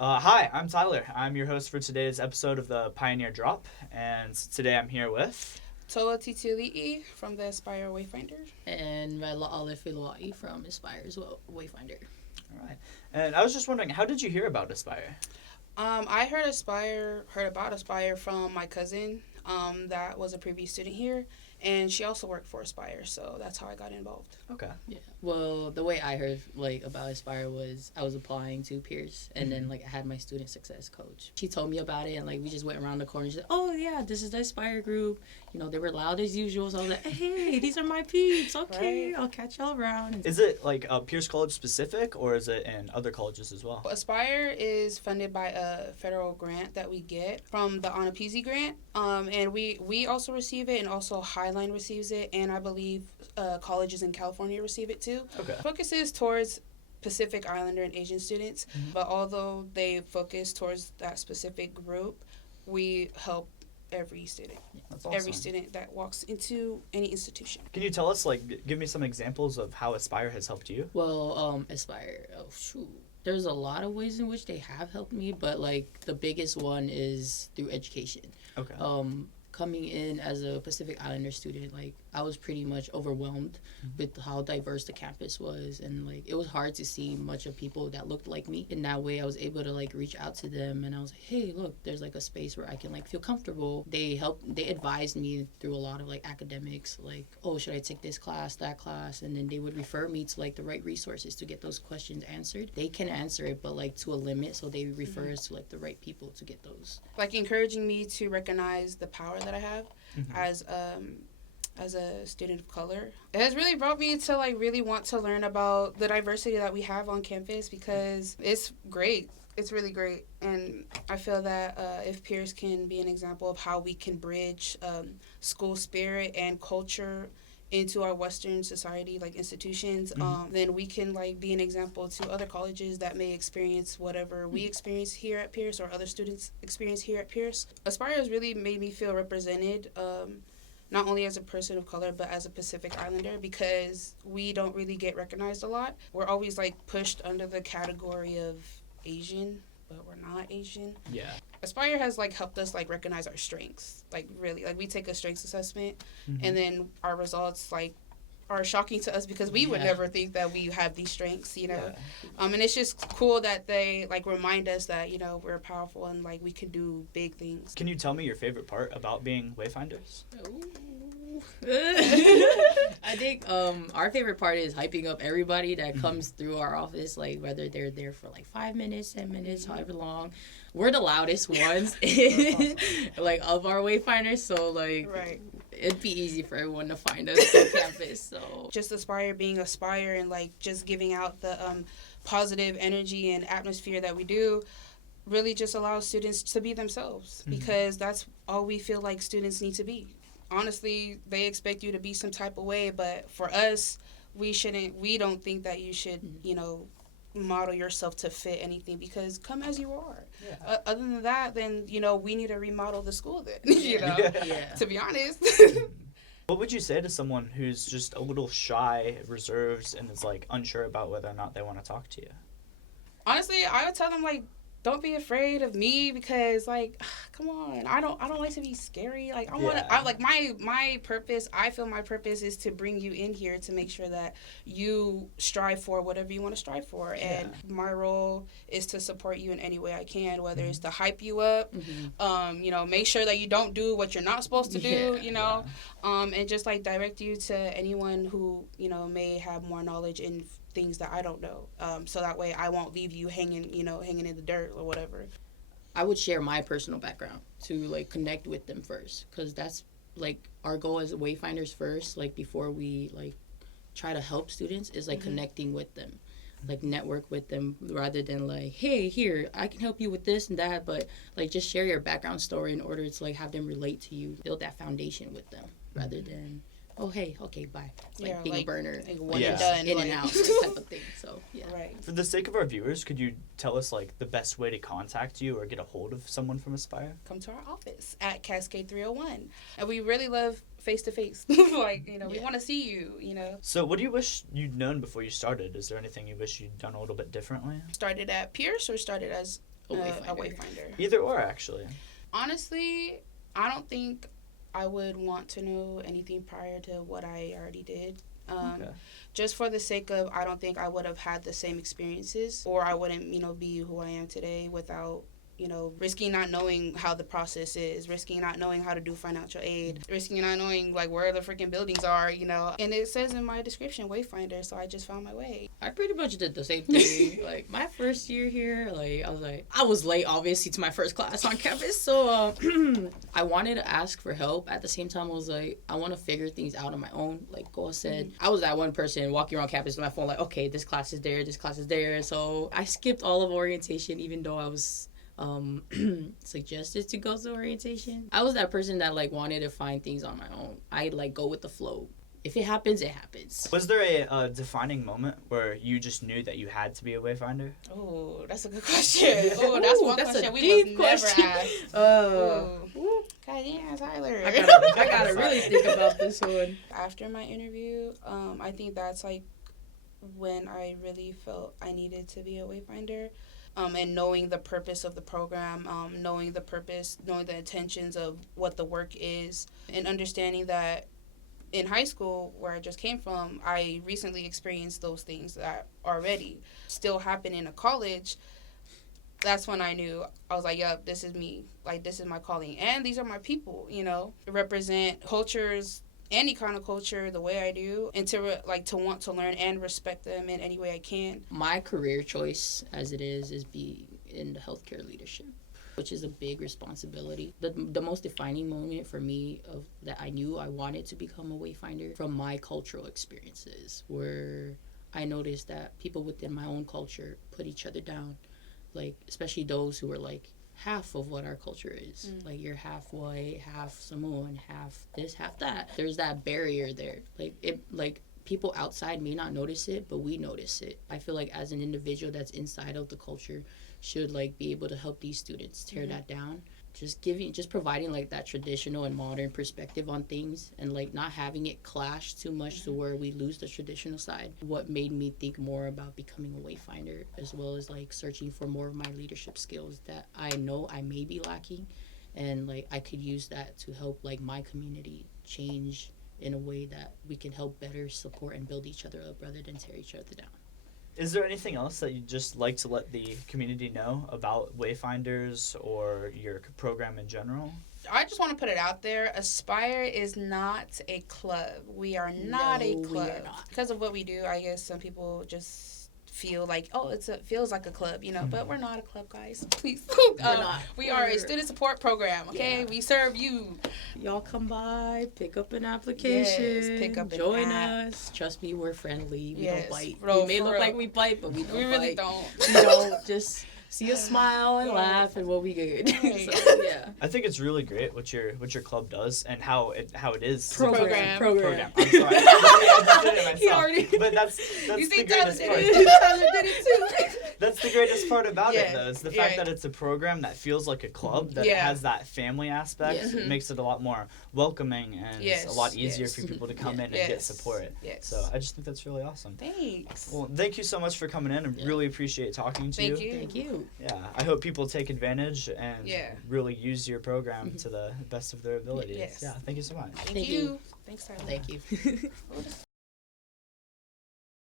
Hi, I'm Tyler. I'm your host for today's episode of the Pioneer Drop, and today I'm here with... Titialii from the Aspire Wayfinder. And Lefeiloa'i from Aspire's Wayfinder. All right. And I was just wondering, how did you hear about Aspire? I heard about Aspire from my cousin that was a previous student here, and she also worked for Aspire, so that's how I got involved. Okay. Yeah. Well, the way I heard about Aspire was I was applying to Pierce, and then I had my student success coach. She told me about it, and we just went around the corner. She said, "Oh yeah, this is the Aspire group. You know, they were loud as usual." So I was like, "Hey, these are my peeps. Okay, right. I'll catch y'all around." Is it Pierce College specific, or is it in other colleges as well? Aspire is funded by a federal grant that we get from the Aotoa grant, and we also receive it, and also Highline receives it, and I believe colleges in California receive it too. Okay. Focuses towards Pacific Islander and Asian students, but although they focus towards that specific group, we help every student. That's awesome. Every student that walks into any institution. Can you tell us, give me some examples of how Aspire has helped you? Well, Aspire, there's a lot of ways in which they have helped me, but the biggest one is through education. Okay. Coming in as a Pacific Islander student, I was pretty much overwhelmed with how diverse the campus was, and it was hard to see much of people that looked like me. In that way, I was able to reach out to them, and I was like, hey, look, there's a space where I can feel comfortable. They advised me through a lot of academics, oh, should I take this class, that class, and then they would refer me to the right resources to get those questions answered. They can answer it, but to a limit, so they refer us to the right people to get those. Encouraging me to recognize the power that I have as a student of color. It has really brought me to really want to learn about the diversity that we have on campus, because it's great. It's really great. And I feel that if Pierce can be an example of how we can bridge school spirit and culture into our Western society, institutions, then we can be an example to other colleges that may experience whatever we experience here at Pierce, or other students experience here at Pierce. Aspire has really made me feel represented, not only as a person of color, but as a Pacific Islander, because we don't really get recognized a lot. We're always pushed under the category of Asian, but we're not Asian. Yeah. Aspire has helped us recognize our strengths. Really, we take a strengths assessment, and then our results are shocking to us, because we would never think that we have these strengths, Yeah. And it's just cool that they remind us that we're powerful and we can do big things. Can you tell me your favorite part about being Wayfinders? I think our favorite part is hyping up everybody that comes through our office, whether they're there for 5 minutes, 10 minutes, however long. We're the loudest ones of our Wayfinders, so right. It'd be easy for everyone to find us on campus. So just Aspire being Aspire, and just giving out the positive energy and atmosphere that we do really just allows students to be themselves, because that's all we feel like students need to be. Honestly, they expect you to be some type of way, but for us, we don't think that you should, model yourself to fit anything, because come as you are. Yeah. Other than that, then, we need to remodel the school then, to be honest. What would you say to someone who's just a little shy, reserved, and is unsure about whether or not they want to talk to you? Honestly, I would tell them don't be afraid of me, because come on, I don't like to be scary. My purpose, I feel my purpose is to bring you in here to make sure that you strive for whatever you want to strive for. Yeah. And my role is to support you in any way I can, whether it's to hype you up, make sure that you don't do what you're not supposed to do, and just direct you to anyone who, may have more knowledge in things that I don't know, so that way I won't leave you hanging in the dirt or whatever. I would share my personal background to connect with them first, because that's our goal as Wayfinders first, before we try to help students, is connecting with them, network with them, rather than hey, here, I can help you with this and that, but just share your background story in order to have them relate to you, build that foundation with them, rather than oh, hey, okay, bye. Being a burner. One and done. In and out type of thing. So, yeah. Right. For the sake of our viewers, could you tell us, the best way to contact you or get a hold of someone from Aspire? Come to our office at Cascade 301. And we really love face-to-face. We want to see you, So what do you wish you'd known before you started? Is there anything you wish you'd done a little bit differently? Started at Pierce or started as A a wayfinder. wayfinder. Either or, actually. Honestly, I don't think I would want to know anything prior to what I already did. Okay. Just for the sake of, I don't think I would have had the same experiences, or I wouldn't, be who I am today without, risking not knowing how the process is, risking not knowing how to do financial aid, risking not knowing, like, where the freaking buildings are, And it says in my description, wayfinder, so I just found my way. I pretty much did the same thing. Like, my first year here, I was late, obviously, to my first class on campus. So, I wanted to ask for help. At the same time, I was like, I want to figure things out on my own. Like Goa said, I was that one person walking around campus with my phone, like, okay, this class is there, this class is there. So, I skipped all of orientation, even though I was suggested to go to orientation. I was that person that, like, wanted to find things on my own. I, like, go with the flow. If it happens, it happens. Was there a defining moment where you just knew that you had to be a wayfinder? Oh, that's a good question. Oh, that's one that's question a we deep was never question. asked. Ooh. God damn, Tyler. I gotta really think about this one. After my interview, I think that's, like, when I really felt I needed to be a wayfinder. And knowing the purpose of the program, knowing the intentions of what the work is, and understanding that in high school, where I just came from, I recently experienced those things that already still happen in a college. That's when I knew, I was like, yep, this is me. Like, this is my calling. And these are my people, represent cultures, any kind of culture the way I do, and to want to learn and respect them in any way I can. My career choice, as it is being in the healthcare leadership, which is a big responsibility. The most defining moment for me of that I knew I wanted to become a wayfinder from my cultural experiences, where I noticed that people within my own culture put each other down, like, especially those who were, like, half of what our culture is. Like, you're half white, half Samoan, half this, half that. There's that barrier there. Like people outside may not notice it, but we notice it. I feel like as an individual that's inside of the culture should, like, be able to help these students tear that down. Just providing, like, that traditional and modern perspective on things, and, like, not having it clash too much to where we lose the traditional side. What made me think more about becoming a wayfinder, as well as, like, searching for more of my leadership skills that I know I may be lacking, and, like, I could use that to help, like, my community change in a way that we can help better support and build each other up rather than tear each other down. Is there anything else that you'd just like to let the community know about Wayfinders or your program in general? I just want to put it out there. Aspire is not a club. We are not a club. We are not. Because of what we do, I guess some people just feel like, oh, feels like a club, but we're not a club, guys. Please. We're not. We are a student support program, okay? Yeah. We serve you. Y'all come by, pick up an application, Yes, pick up an join app. us. Trust me, we're friendly. We Yes, don't bite. bro, We may for look real. like we bite, but we don't We really bite. don't. We don't. Just see us smile and Yeah. laugh, and we'll be good. Right. So, yeah. I think it's really great what your club does and how it is. Program. Program. I'm sorry. I just did it myself. He already- But that's You the think Tyler greatest did part. it? Tyler did it too. That's the greatest part about it, Yeah. though. Is the fact Yeah. that it's a program that feels like a club, that Yeah. has that family aspect. Yes. It makes it a lot more welcoming and Yes, a lot easier yes. for people to come in and Yes. get support. Yes. So I just think that's really awesome. Thanks. Well, thank you so much for coming in. I Yeah. really appreciate talking to Thank you. you. Thank you. Yeah, I hope people take advantage and Yeah. really use your program to the best of their abilities. Yes. Yeah, thank you so much. Thank Thank you. you. Thanks, Tyler. Thank you.